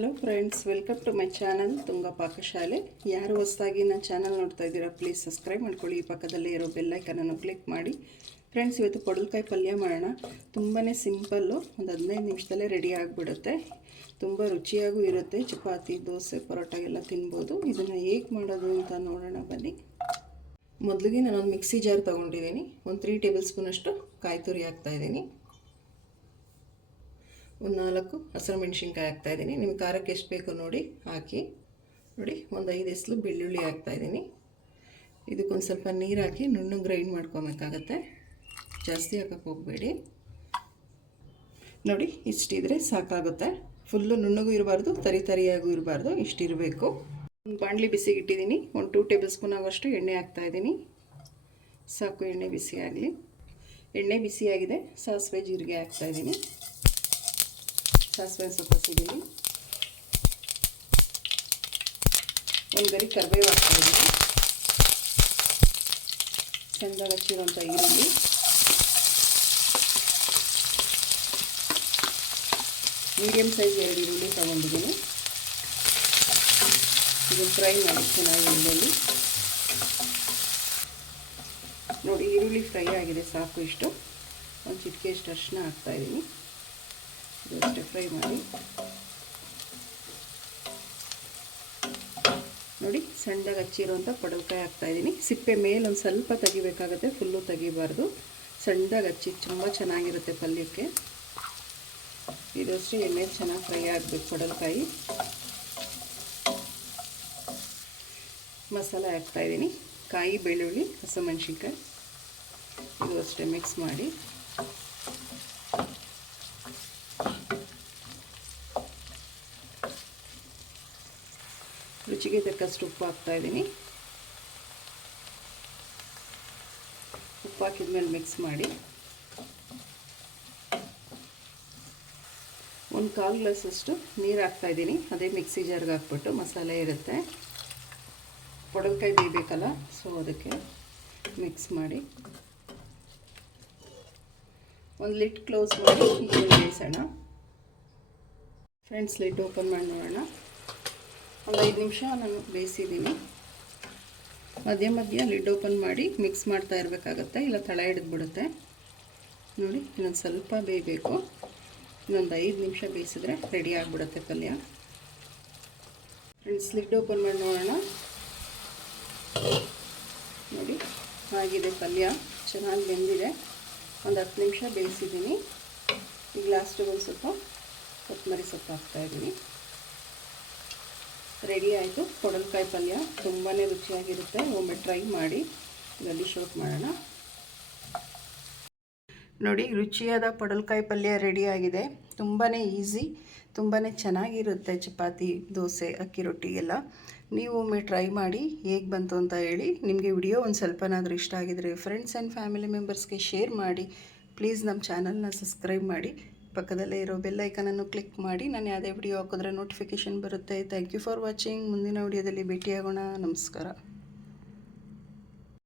Hello friends, welcome to my channel Tunga ಪಾಕಶಾಲೆ. ಯಾರು ಹೊಸದಾಗಿ ನನ್ನ ಚಾನಲ್ ನೋಡ್ತಾ ಇದ್ದೀರಾ ಪ್ಲೀಸ್ ಸಬ್ಸ್ಕ್ರೈಬ್ ಮಾಡ್ಕೊಳ್ಳಿ. ಈ ಪಕ್ಕದಲ್ಲೇ ಇರೋ ಬೆಲ್ ಐಕನನ್ನು ಕ್ಲಿಕ್ ಮಾಡಿ. ಫ್ರೆಂಡ್ಸ್, ಇವತ್ತು ಪಡವಲಕಾಯಿ ಪಲ್ಯ ಮಾಡೋಣ. ತುಂಬಾ ಸಿಂಪಲ್ಲು, ಒಂದು 15 ನಿಮಿಷದಲ್ಲೇ ರೆಡಿ ಆಗಿಬಿಡುತ್ತೆ. ತುಂಬ ರುಚಿಯಾಗೂ ಇರುತ್ತೆ. ಚಪಾತಿ, ದೋಸೆ, ಪರೋಟ ಎಲ್ಲ ತಿನ್ಬೋದು. ಇದನ್ನು ಹೇಗೆ ಮಾಡೋದು ಅಂತ ನೋಡೋಣ ಬನ್ನಿ. ಮೊದಲಿಗೆ ನಾನೊಂದು ಮಿಕ್ಸಿ ಜಾರ್ ತೊಗೊಂಡಿದ್ದೀನಿ. ಒಂದು 3 ಟೇಬಲ್ ಸ್ಪೂನಷ್ಟು ಕಾಯಿ ತುರಿ ಹಾಕ್ತಾಯಿದ್ದೀನಿ. ಒಂದು 4 ಹಸಿರು ಮೆಣಸಿನ್ಕಾಯಿ ಹಾಕ್ತಾಯಿದ್ದೀನಿ. ನಿಮ್ಮ ಖಾರಕ್ಕೆ ಎಷ್ಟು ಬೇಕು ನೋಡಿ ಹಾಕಿ. ನೋಡಿ, ಒಂದು 5 ಎಸ್ಲು ಬೆಳ್ಳುಳ್ಳಿ ಹಾಕ್ತಾಯಿದ್ದೀನಿ. ಇದಕ್ಕೊಂದು ಸ್ವಲ್ಪ ನೀರು ಹಾಕಿ ನುಣ್ಣಗೆ ಗ್ರೈಂಡ್ ಮಾಡ್ಕೊಬೇಕಾಗತ್ತೆ. ಜಾಸ್ತಿ ಹಾಕಕ್ಕೆ ಹೋಗಬೇಡಿ. ನೋಡಿ, ಇಷ್ಟಿದ್ರೆ ಸಾಕಾಗುತ್ತೆ. ಫುಲ್ಲು ನುಣ್ಣಗೂ ಇರಬಾರ್ದು, ತರಿಯಾಗೂ ಇರಬಾರ್ದು, ಇಷ್ಟಿರಬೇಕು. ಒಂದು ಬಾಣಲಿ ಬಿಸಿಗೆ ಇಟ್ಟಿದ್ದೀನಿ. ಒಂದು 2 ಟೇಬಲ್ ಸ್ಪೂನ್ ಆಗೋಷ್ಟು ಎಣ್ಣೆ ಹಾಕ್ತಾಯಿದ್ದೀನಿ. ಸಾಕು, ಎಣ್ಣೆ ಬಿಸಿ ಆಗಲಿ. ಎಣ್ಣೆ ಬಿಸಿಯಾಗಿದೆ. ಸಾಸಿವೆ ಜೀರಿಗೆ ಹಾಕ್ತಾಯಿದ್ದೀನಿ. ಸಾಸಿವೆ ಸ್ವಲ್ಪ ಸಿಡಿಲಿ. ಒಂದು ಗರಿ ಕರಿಬೇವು ಹಾಕ್ತಾಯಿದ್ದೀನಿ. ಸಣ್ಣದಾಗಿ ಹಚ್ಚಿರುವಂಥ ಈರುಳ್ಳಿ, ಮೀಡಿಯಮ್ ಸೈಜ್ 2 ಈರುಳ್ಳಿ ತೊಗೊಂಡಿದ್ದೀನಿ. ಇದು ಫ್ರೈ ಮಾಡಿ ಚೆನ್ನಾಗಿ ಎಣ್ಣೆಯಲ್ಲಿ. ನೋಡಿ, ಈರುಳ್ಳಿ ಫ್ರೈ ಆಗಿದೆ, ಸಾಕು ಇಷ್ಟು. ಒಂದು ಚಿಟಿಕೆಯಷ್ಟು ಅರಿಶಿನ ಹಾಕ್ತಾಯಿದ್ದೀನಿ. ಇದಷ್ಟೇ ಫ್ರೈ ಮಾಡಿ. ನೋಡಿ, ಸಣ್ಣದಾಗಿ ಹಚ್ಚಿರುವಂಥ ಪಡವಲಕಾಯಿ ಹಾಕ್ತಾಯಿದ್ದೀನಿ. ಸಿಪ್ಪೆ ಮೇಲೆ ಒಂದು ಸ್ವಲ್ಪ ತೆಗಿಬೇಕಾಗುತ್ತೆ, ಫುಲ್ಲು ತೆಗಿಬಾರ್ದು. ಸಣ್ಣದಾಗಿ ಹಚ್ಚಿ ತುಂಬ ಚೆನ್ನಾಗಿರುತ್ತೆ ಪಲ್ಯಕ್ಕೆ. ಇದಷ್ಟೇ ಎಣ್ಣೆಲಿ ಚೆನ್ನಾಗಿ ಫ್ರೈ ಆಗಬೇಕು ಪಡವಲಕಾಯಿ. ಮಸಾಲೆ ಹಾಕ್ತಾಯಿದ್ದೀನಿ. ಕಾಯಿ, ಬೆಳ್ಳುಳ್ಳಿ, ಹಸಿಮೆಣಸಿನ್ಕಾಯಿ. ಇದು ಅಷ್ಟೇ ಮಿಕ್ಸ್ ಮಾಡಿ. ರುಚಿಗೆ ತಕ್ಕಷ್ಟು ಉಪ್ಪು ಹಾಕ್ತಾಯಿದ್ದೀನಿ. ಉಪ್ಪು ಹಾಕಿದ್ಮೇಲೆ ಮಿಕ್ಸ್ ಮಾಡಿ. ಒಂದು 1/4 ಗ್ಲಾಸಷ್ಟು ನೀರು ಹಾಕ್ತಾಯಿದ್ದೀನಿ. ಅದೇ ಮಿಕ್ಸಿ ಜಾರ್ಗೆ ಹಾಕ್ಬಿಟ್ಟು, ಮಸಾಲೆ ಇರುತ್ತೆ, ಪಡವಲಕಾಯಿ ಬೇಯಬೇಕಲ್ಲ, ಸೊ ಅದಕ್ಕೆ ಮಿಕ್ಸ್ ಮಾಡಿ. ಒಂದು ಲಿಡ್ ಕ್ಲೋಸ್ ಮಾಡಿ ಬೇಯಿಸೋಣ. ಫ್ರೆಂಡ್ಸ್, ಲಿಡ್ ಓಪನ್ ಮಾಡಿ ನೋಡೋಣ. ಒಂದು 5 ನಿಮಿಷ ನಾನು ಬೇಯಿಸಿದ್ದೀನಿ. ಮಧ್ಯ ಲಿಡ್ ಓಪನ್ ಮಾಡಿ ಮಿಕ್ಸ್ ಮಾಡ್ತಾ ಇರಬೇಕಾಗತ್ತೆ, ಇಲ್ಲ ತಳ ಹಿಡಿದ್ಬಿಡುತ್ತೆ. ನೋಡಿ, ಇನ್ನೊಂದು ಸ್ವಲ್ಪ ಬೇಯಬೇಕು. ಇನ್ನೊಂದು 5 ನಿಮಿಷ ಬೇಯಿಸಿದ್ರೆ ರೆಡಿ ಆಗಿಬಿಡುತ್ತೆ ಪಲ್ಯ. ಫ್ರೆಂಡ್ಸ್, ಲಿಡ್ ಓಪನ್ ಮಾಡಿ ನೋಡೋಣ. ನೋಡಿ, ಆಗಿದೆ ಪಲ್ಯ, ಚೆನ್ನಾಗಿ ಬೆಂದಿದೆ. ಒಂದು 10 ನಿಮಿಷ ಬೇಯಿಸಿದ್ದೀನಿ. ಈಗ ಲಾಸ್ಟಿಗೆ ಒಂದು ಸ್ವಲ್ಪ ಕೊತ್ತಂಬರಿ ಸೊಪ್ಪು ಹಾಕ್ತಾಯಿದ್ದೀನಿ. ರೆಡಿ ಆಯಿತು ಪಡವಲಕಾಯಿ ಪಲ್ಯ. ತುಂಬಾ ರುಚಿಯಾಗಿರುತ್ತೆ. ಒಮ್ಮೆ ಟ್ರೈ ಮಾಡಿ. ಇದರಲ್ಲಿ ಶೋಟ್ ಮಾಡೋಣ. ನೋಡಿ, ರುಚಿಯಾದ ಪಡವಲಕಾಯಿ ಪಲ್ಯ ರೆಡಿ ಆಗಿದೆ. ತುಂಬಾ ಈಸಿ, ತುಂಬಾ ಚೆನ್ನಾಗಿರುತ್ತೆ ಚಪಾತಿ, ದೋಸೆ, ಅಕ್ಕಿ ರೊಟ್ಟಿಗೆಲ್ಲ. ನೀವು ಒಮ್ಮೆ ಟ್ರೈ ಮಾಡಿ ಹೇಗೆ ಬಂತು ಅಂತ ಹೇಳಿ. ನಿಮಗೆ ವಿಡಿಯೋ ಒಂದು ಸ್ವಲ್ಪನಾದರೂ ಇಷ್ಟ ಆಗಿದರೆ ಫ್ರೆಂಡ್ಸ್ ಆ್ಯಂಡ್ ಫ್ಯಾಮಿಲಿ ಮೆಂಬರ್ಸ್ಗೆ ಶೇರ್ ಮಾಡಿ. ಪ್ಲೀಸ್ ನಮ್ಮ ಚಾನಲ್ನ ಸಬ್ಸ್ಕ್ರೈಬ್ ಮಾಡಿ. ಪಕ್ಕದಲ್ಲೇ ಇರೋ ಬೆಲ್ ಐಕನನ್ನು ಕ್ಲಿಕ್ ಮಾಡಿ. ನಾನು ಯಾವುದೇ ವಿಡಿಯೋ ಹಾಕಿದ್ರೆ ನೋಟಿಫಿಕೇಷನ್ ಬರುತ್ತೆ. Thank you for watching. ಮುಂದಿನ ವಿಡಿಯೋದಲ್ಲಿ ಭೇಟಿಯಾಗೋಣ. ನಮಸ್ಕಾರ.